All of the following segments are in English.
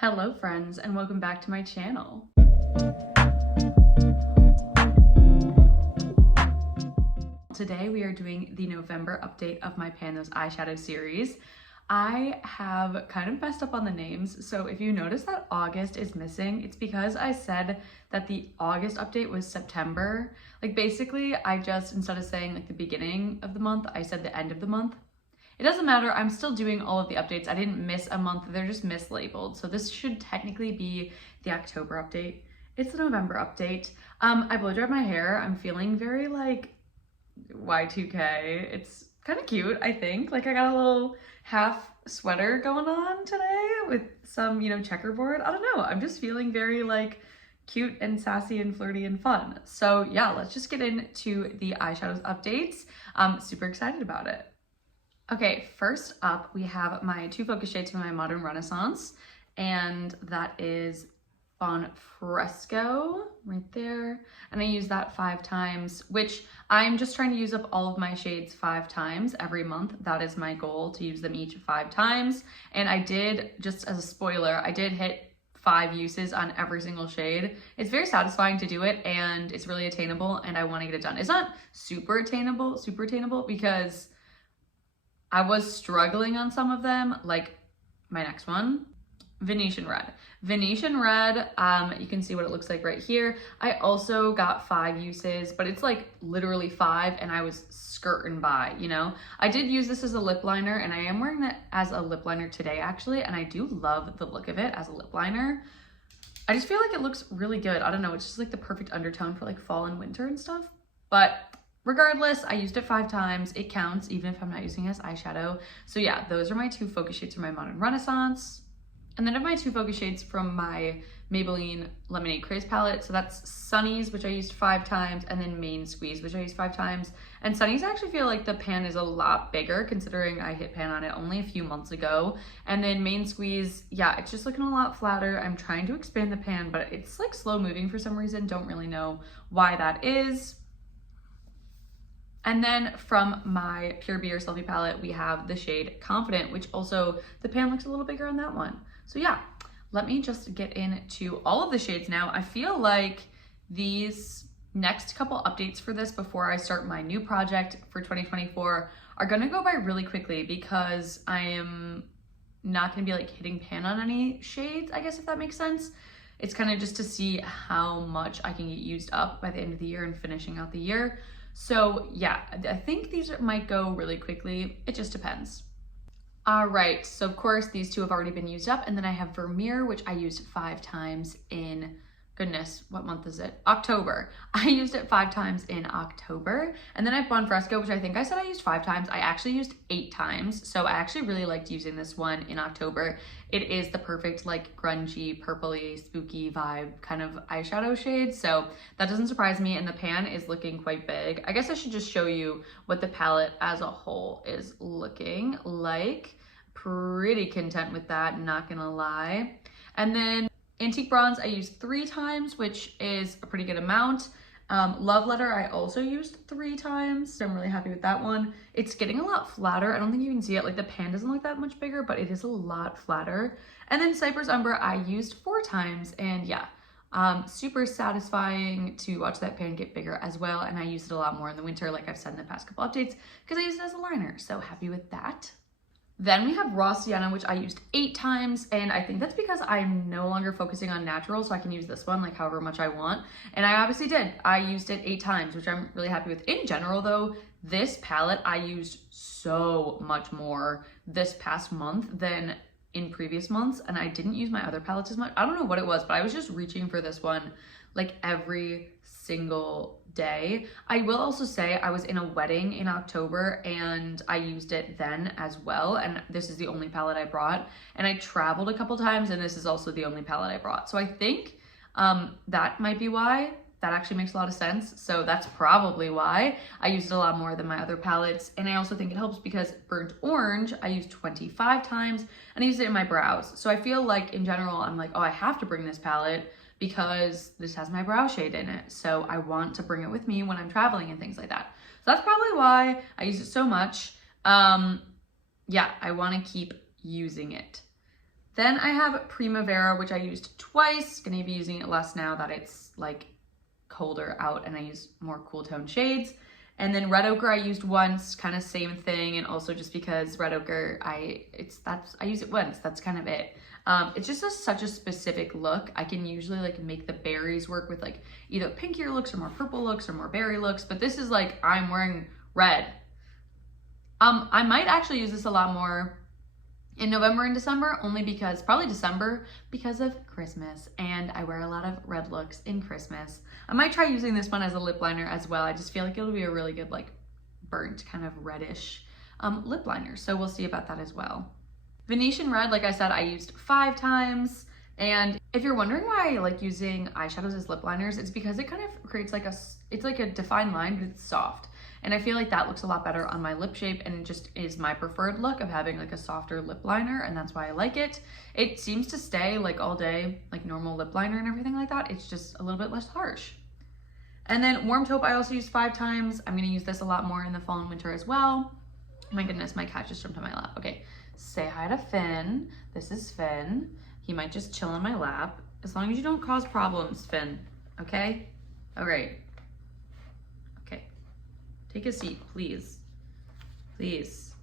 Hello friends, and welcome back to my channel. Today we are doing the November update of my Pan Those Eyeshadow series. I have kind of messed up on the names, so if you notice that August is missing, it's because I said that the August update was September. Like basically, I just, instead of saying like the beginning of the month, I said the end of the month. It doesn't matter, I'm still doing all of the updates. I didn't miss a month, they're just mislabeled. So this should technically be the October update. It's the November update. I blow dried my hair. I'm feeling very like Y2K. It's kind of cute, I think. Like I got a little half sweater going on today with some, checkerboard. I don't know, I'm just feeling very like cute and sassy and flirty and fun. So yeah, let's just get into the eyeshadows updates. I'm super excited about it. Okay, first up, we have my two focus shades from my Modern Renaissance, and that is Bon Fresco right there. And I use that 5 times, which I'm just trying to use up all of my shades 5 times every month. That is my goal, to use them each 5 times. And I did, just as a spoiler, I did hit 5 uses on every single shade. It's very satisfying to do it, and it's really attainable, and I want to get it done. It's not super attainable because I was struggling on some of them, like my next one, Venetian Red. Venetian Red, you can see what it looks like right here. I also got 5 uses, but it's like literally 5, and I was skirting by, I did use this as a lip liner, and I am wearing that as a lip liner today, actually, and I do love the look of it as a lip liner. I just feel like it looks really good. I don't know, it's just like the perfect undertone for like fall and winter and stuff, but regardless, I used it 5 times. It counts even if I'm not using it as eyeshadow. So yeah, those are my 2 focus shades from my Modern Renaissance. And then I have my 2 focus shades from my Maybelline Lemonade Craze palette. So that's Sunnies, which I used 5 times, and then Main Squeeze, which I used 5 times. And Sunnies, I actually feel like the pan is a lot bigger considering I hit pan on it only a few months ago. And then Main Squeeze, yeah, it's just looking a lot flatter. I'm trying to expand the pan, but it's like slow moving for some reason. Don't really know why that is. And then from my Pure Beer Selfie palette, we have the shade Confident, which also, the pan looks a little bigger on that one. So yeah, let me just get into all of the shades now. I feel like these next couple updates for this before I start my new project for 2024 are gonna go by really quickly because I am not gonna be like hitting pan on any shades, I guess, if that makes sense. It's kind of just to see how much I can get used up by the end of the year and finishing out the year. So yeah, I think these might go really quickly. It just depends. All right, so of course these 2 have already been used up, and then I have Vermeer, which I used 5 times in, goodness, what month is it? October. I used it 5 times in October. And then I have Bon Fresco, which I think I said I used 5 times. I actually used 8 times. So I actually really liked using this one in October. It is the perfect like grungy, purpley, spooky vibe kind of eyeshadow shade. So that doesn't surprise me. And the pan is looking quite big. I guess I should just show you what the palette as a whole is looking like. Pretty content with that, not gonna lie. And then Antique Bronze I used 3 times, which is a pretty good amount. Love Letter I also used 3 times, so I'm really happy with that one. It's getting a lot flatter. I don't think you can see it, like the pan doesn't look that much bigger, but it is a lot flatter. And then Cypress Umber I used 4 times, and yeah, super satisfying to watch that pan get bigger as well. And I use it a lot more in the winter, like I've said in the past couple updates, because I use it as a liner, so happy with that. Then we have Raw Sienna, which I used 8 times, and I think that's because I'm no longer focusing on natural, so I can use this one like however much I want. And I obviously did. I used it 8 times, which I'm really happy with. In general though, this palette I used so much more this past month than in previous months, and I didn't use my other palettes as much. I don't know what it was, but I was just reaching for this one like every single day. I will also say I was in a wedding in October and I used it then as well, and this is the only palette I brought, and I traveled a couple times and this is also the only palette I brought. So I think that might be why. That actually makes a lot of sense. So that's probably why I used it a lot more than my other palettes. And I also think it helps because Burnt Orange I used 25 times and I used it in my brows. So I feel like in general I'm like, oh, I have to bring this palette because this has my brow shade in it. So I want to bring it with me when I'm traveling and things like that. So that's probably why I use it so much. Yeah, I want to keep using it. Then I have Primavera, which I used twice. Gonna be using it less now that it's like colder out and I use more cool tone shades. And then Red Ochre I used once, kind of same thing, and also just because Red Ochre, I use it once, that's kind of it. It's just such a specific look. I can usually like make the berries work with like either pinkier looks or more purple looks or more berry looks, but this is like, I'm wearing red. I might actually use this a lot more in November and December, only because, probably December, because of Christmas, and I wear a lot of red looks in Christmas. I might try using this one as a lip liner as well. I just feel like it'll be a really good like burnt kind of reddish lip liner, so we'll see about that as well. Venetian Red, like I said, I used 5 times, and if you're wondering why I like using eyeshadows as lip liners, it's because it kind of creates like it's like a defined line, but it's soft. And I feel like that looks a lot better on my lip shape, and it just is my preferred look of having like a softer lip liner, and that's why I like it. It seems to stay like all day, like normal lip liner and everything like that. It's just a little bit less harsh. And then Warm Taupe I also used 5 times. I'm gonna use this a lot more in the fall and winter as well. Oh my goodness, my cat just jumped on my lap. Okay, say hi to Finn. This is Finn. He might just chill on my lap. As long as you don't cause problems, Finn, okay? All right. Take a seat, please. Please.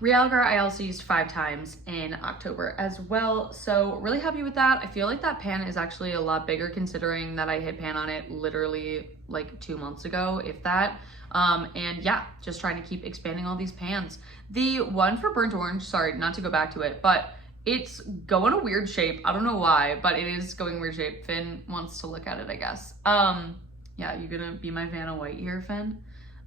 Realgar I also used 5 times in October as well, so really happy with that. I feel like that pan is actually a lot bigger considering that I hit pan on it literally like 2 months ago, if that. And yeah, just trying to keep expanding all these pans. The one for Burnt Orange, sorry, not to go back to it, but it's going a weird shape. I don't know why, but it is going weird shape. Finn wants to look at it, I guess. Yeah, you gonna be my Vanna White here, Finn?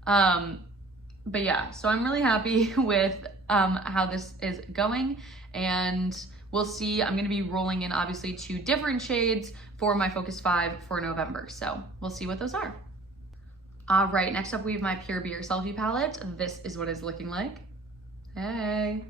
But yeah, so I'm really happy with how this is going, and we'll see. I'm gonna be rolling in obviously 2 different shades for my Focus 5 for November, so we'll see what those are. All right, next up we have my Pure Be Yourself palette. This is what it's looking like. Hey.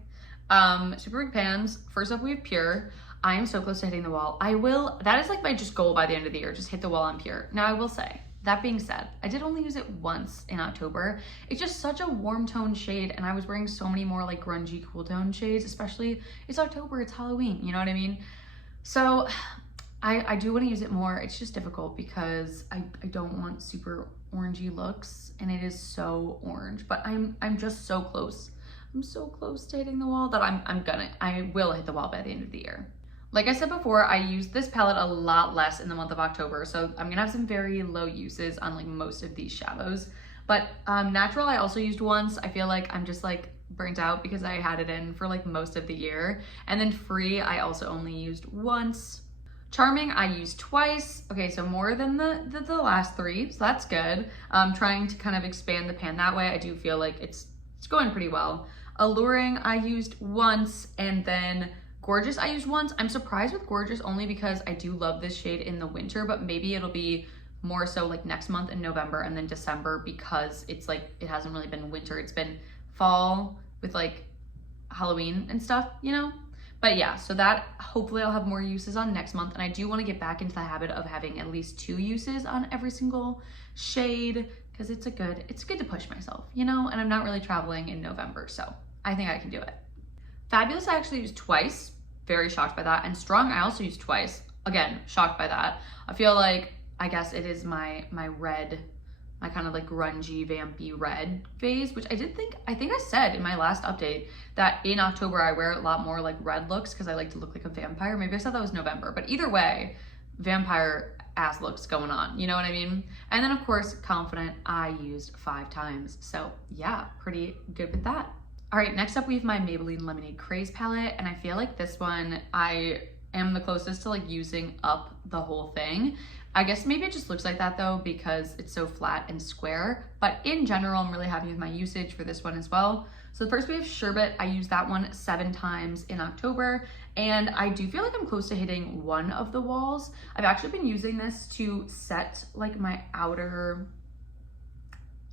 Super big pans. First up we have Pure. I am so close to hitting the wall. That is like my just goal by the end of the year, just hit the wall on Pure. Now I will say, that being said, I did only use it once in October. It's just such a warm tone shade, and I was wearing so many more like grungy cool tone shades, especially it's October, it's Halloween, you know what I mean? So I do want to use it more. It's just difficult because I don't want super orangey looks, and it is so orange, but I'm just so close. I'm so close to hitting the wall that I will hit the wall by the end of the year. Like I said before, I used this palette a lot less in the month of October, so I'm gonna have some very low uses on like most of these shadows. But Natural I also used once. I feel like I'm just like burnt out because I had it in for like most of the year. And then Free I also only used once. Charming I used twice. Okay, so more than the last 3, so that's good. Trying to kind of expand the pan that way. I do feel like it's going pretty well. Alluring I used once, and then Gorgeous I used once. I'm surprised with Gorgeous only because I do love this shade in the winter, but maybe it'll be more so like next month in November and then December because it's like, it hasn't really been winter. It's been fall with like Halloween and stuff, you know? But yeah, so that hopefully I'll have more uses on next month. And I do want to get back into the habit of having at least 2 uses on every single shade because it's good to push myself, you know? And I'm not really traveling in November, so I think I can do it. Fabulous I actually used twice, very shocked by that. And Strong I also used twice, again, shocked by that. I feel like, I guess it is my red, my kind of like grungy, vampy red phase, which I think I said in my last update that in October I wear a lot more like red looks because I like to look like a vampire. Maybe I said that was November, but either way, vampire ass looks going on, you know what I mean? And then of course, Confident I used 5 times. So yeah, pretty good with that. All right, next up we have my Maybelline Lemonade Craze palette, and I feel like this one I am the closest to like using up the whole thing. I guess maybe it just looks like that though because it's so flat and square, but in general I'm really happy with my usage for this one as well. So first we have Sherbet. I used that one 7 times in October, and I do feel like I'm close to hitting one of the walls. I've actually been using this to set like my outer,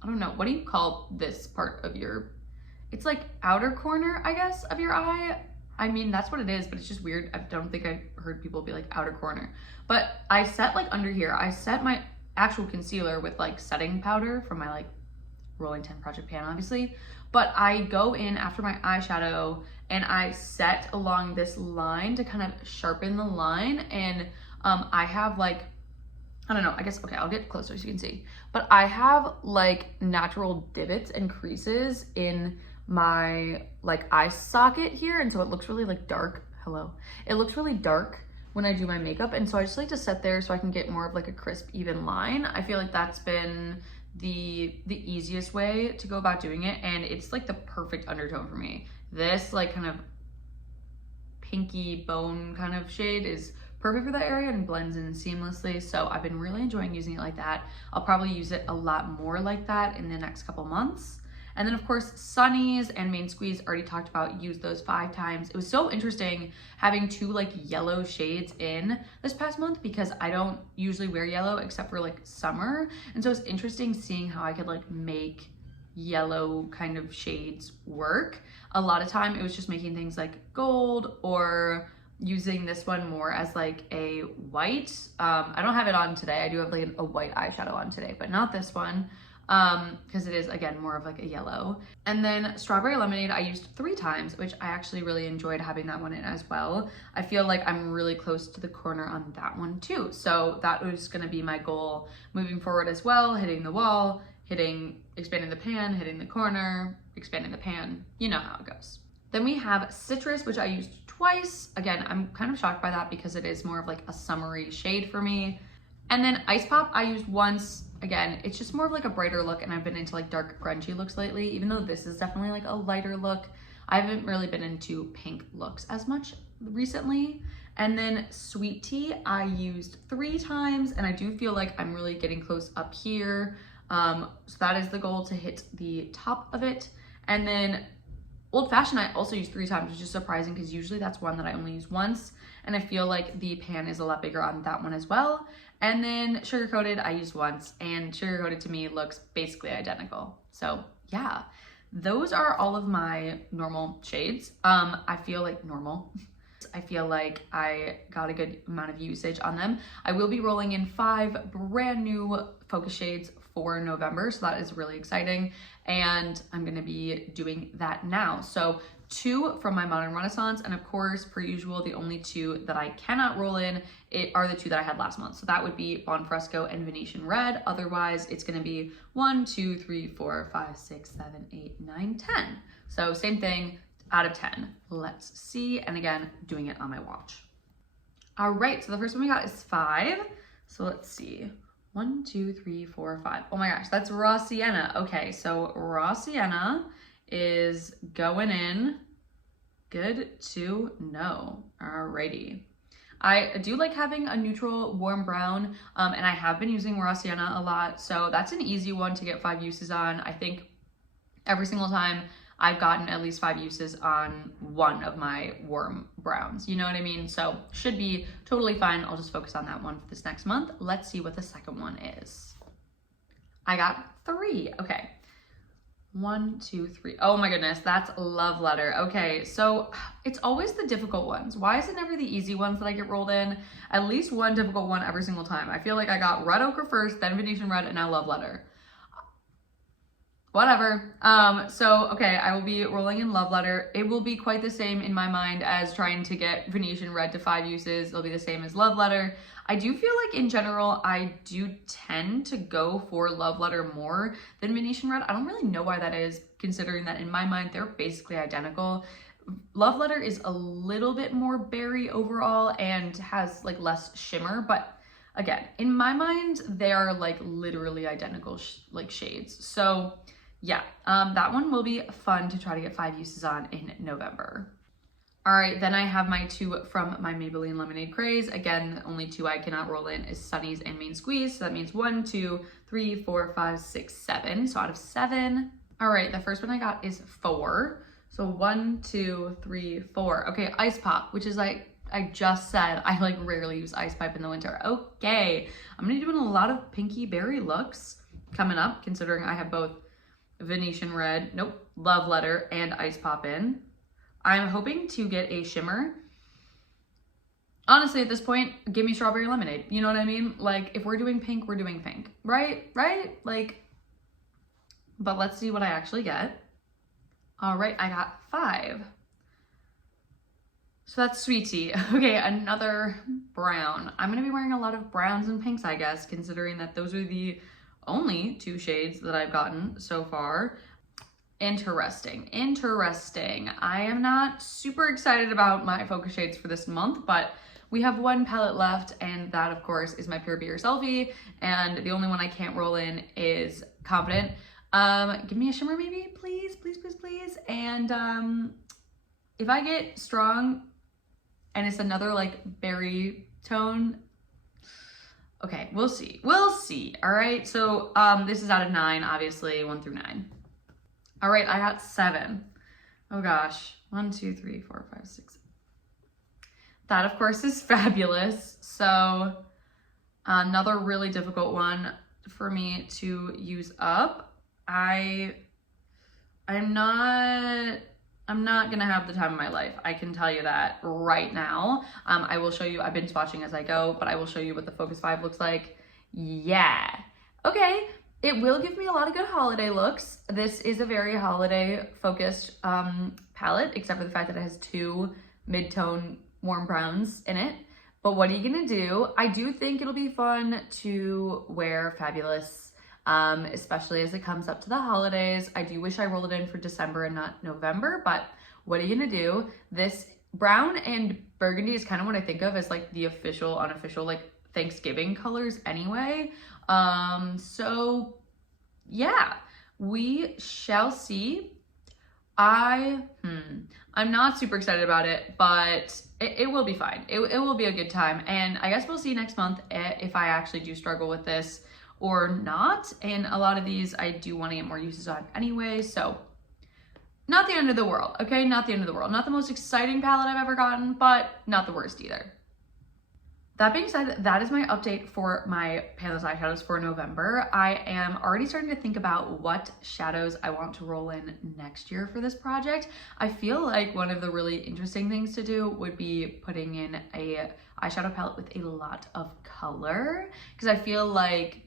I don't know, what do you call this part of your, it's like outer corner, I guess, of your eye. I mean, that's what it is, but it's just weird. I don't think I've heard people be like outer corner. But I set like under here, I set my actual concealer with like setting powder from my like Rolling 10 Project pan, obviously. but I go in after my eyeshadow and I set along this line to kind of sharpen the line. And I have like, I don't know, I guess, okay, I'll get closer so you can see. But I have like natural divots and creases in my like eye socket here. And so it looks really like dark. Hello. It looks really dark when I do my makeup. And so I just like to set there so I can get more of like a crisp, even line. I feel like that's been the easiest way to go about doing it. And it's like the perfect undertone for me. This like kind of pinky bone kind of shade is perfect for that area and blends in seamlessly. So I've been really enjoying using it like that. I'll probably use it a lot more like that in the next couple months. And then of course, Sunnies and Main Squeeze, already talked about, used those 5 times. It was so interesting having 2 like yellow shades in this past month because I don't usually wear yellow except for like summer. And so it's interesting seeing how I could like make yellow kind of shades work. A lot of time it was just making things like gold or using this one more as like a white. I don't have it on today. I do have like a white eyeshadow on today, but not this one. Because it is again more of like a yellow. And then Strawberry Lemonade I used 3 times, which I actually really enjoyed having that one in as well. I feel like I'm really close to the corner on that one too. So that was gonna be my goal moving forward as well, hitting the wall, expanding the pan, hitting the corner, expanding the pan, you know how it goes. Then we have Citrus, which I used twice. Again, I'm kind of shocked by that because it is more of like a summery shade for me. And then Ice Pop I used once. Again, it's just more of like a brighter look, and I've been into like dark grungy looks lately, even though this is definitely like a lighter look. I haven't really been into pink looks as much recently. And then Sweet Tea I used 3 times, and I do feel like I'm really getting close up here. So that is the goal, to hit the top of it. And then Old Fashioned I also used 3 times, which is surprising because usually that's one that I only use once. And I feel like the pan is a lot bigger on that one as well. And then Sugar Coated I used once, and Sugar Coated to me looks basically identical. So yeah, those are all of my normal shades. I feel like normal. I feel like I got a good amount of usage on them. I will be rolling in 5 brand new focus shades for November, so that is really exciting. And I'm gonna be doing that now. So 2 from my Modern Renaissance, and of course, per usual, the only 2 that I cannot roll in are the 2 that I had last month. So that would be Bon Fresco and Venetian Red. Otherwise, it's gonna be 1, 2, 3, 4, 5, 6, 7, 8, 9, 10. So same thing, out of 10. Let's see, and again, doing it on my watch. All right, so the first one we got is 5. So let's see, 1, 2, 3, 4, 5. Oh my gosh, that's Raw Sienna. Okay, so Raw Sienna is going in. Good to know. Alrighty. I do like having a neutral warm brown, and I have been using Raw Sienna a lot, so that's an easy one to get 5 uses on. I think every single time I've gotten at least 5 uses on one of my warm browns, you know what I mean? So should be totally fine. I'll just focus on that one for this next month. Let's see what the second one is. I got 3. Okay. 1, 2, 3. Oh my goodness, that's Love Letter. Okay, so it's always the difficult ones. Why is it never the easy ones that I get rolled in? At least one difficult one every single time. I feel like I got Red Ochre first, then Venetian Red, and now Love Letter. Whatever. Okay, I will be rolling in Love Letter. It will be quite the same in my mind as trying to get Venetian Red to 5 uses. It'll be the same as Love Letter. I do feel like in general, I do tend to go for Love Letter more than Venetian Red. I don't really know why that is, considering that in my mind, they're basically identical. Love Letter is a little bit more berry overall and has like less shimmer, but again, in my mind, they are like literally identical like shades. So yeah, that one will be fun to try to get 5 uses on in November. All right, then I have my 2 from my Maybelline Lemonade Craze. Again, the only 2 I cannot roll in is Sunnies and Main Squeeze. So that means 1, 2, 3, 4, 5, 6, 7. So out of 7. All right, the first one I got is 4. So 1, 2, 3, 4. Okay, Ice Pop, which is like I just said, I like rarely use Ice Pipe in the winter. Okay, I'm gonna be doing a lot of pinky berry looks coming up, considering I have both Venetian Red, Love Letter, and Ice Pop in. I'm hoping to get a shimmer. Honestly, at this point, give me Strawberry Lemonade. You know what I mean? Like, if we're doing pink, we're doing pink. Right? Right? Like, but let's see what I actually get. All right, I got 5. So that's sweetie. Okay, another brown. I'm gonna be wearing a lot of browns and pinks, I guess, considering that those are the only 2 shades that I've gotten so far. Interesting. I am not super excited about my focus shades for this month, but we have 1 palette left, and that, of course, is my Pure Beer Selfie, and the only one I can't roll in is Confident. Give me a shimmer maybe, please, please, please, please. And if I get Strong and it's another like berry tone, okay, we'll see. All right, so this is out of 9, obviously, 1 through 9. All right, I got 7. Oh gosh, 1, 2, 3, 4, 5, 6. That, of course, is Fabulous. So another really difficult one for me to use up. I'm not gonna have the time of my life. I can tell you that right now. I will show you, I've been swatching as I go, but I will show you what the Focus 5 looks like. Yeah. Okay, it will give me a lot of good holiday looks. This is a very holiday focused palette, except for the fact that it has 2 mid-tone warm browns in it. But what are you gonna do? I do think it'll be fun to wear Fabulous, especially as it comes up to the holidays. I do wish I rolled it in for December and not November, but what are you gonna do? This brown and burgundy is kind of what I think of as like the official, unofficial, like Thanksgiving colors anyway. So yeah, we shall see. I'm not super excited about it, but it will be fine. It will be a good time. And I guess we'll see next month if I actually do struggle with this or not. And a lot of these I do want to get more uses on anyway, so not the end of the world, okay? Not the end of the world. Not the most exciting palette I've ever gotten, but not the worst either. That being said, that is my update for my Pan Those Eyeshadows for November. I am already starting to think about what shadows I want to roll in next year for this project. I feel like one of the really interesting things to do would be putting in a eyeshadow palette with a lot of color, because I feel like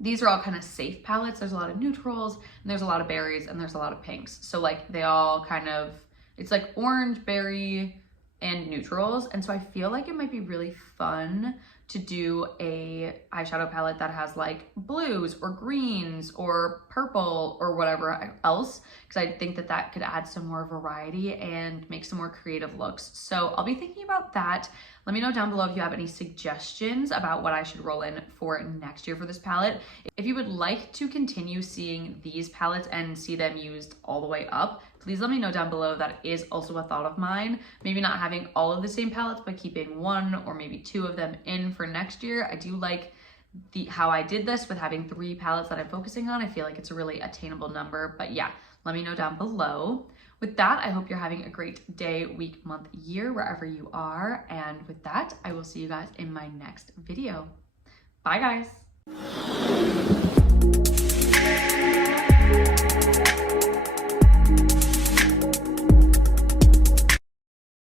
these are all kind of safe palettes. There's a lot of neutrals, and there's a lot of berries, and there's a lot of pinks. So like they all kind of, it's like orange, berry, and neutrals. And so I feel like it might be really fun to do a eyeshadow palette that has like blues or greens or purple or whatever else, because I think that that could add some more variety and make some more creative looks. So I'll be thinking about that. Let me know down below if you have any suggestions about what I should roll in for next year for this palette. If you would like to continue seeing these palettes and see them used all the way up, please let me know down below. That is also a thought of mine. Maybe not having all of the same palettes, but keeping 1 or maybe 2 of them in for next year. I do like how I did this with having 3 palettes that I'm focusing on. I feel like it's a really attainable number, but yeah, let me know down below. With that, I hope you're having a great day, week, month, year, wherever you are. And with that, I will see you guys in my next video. Bye, guys.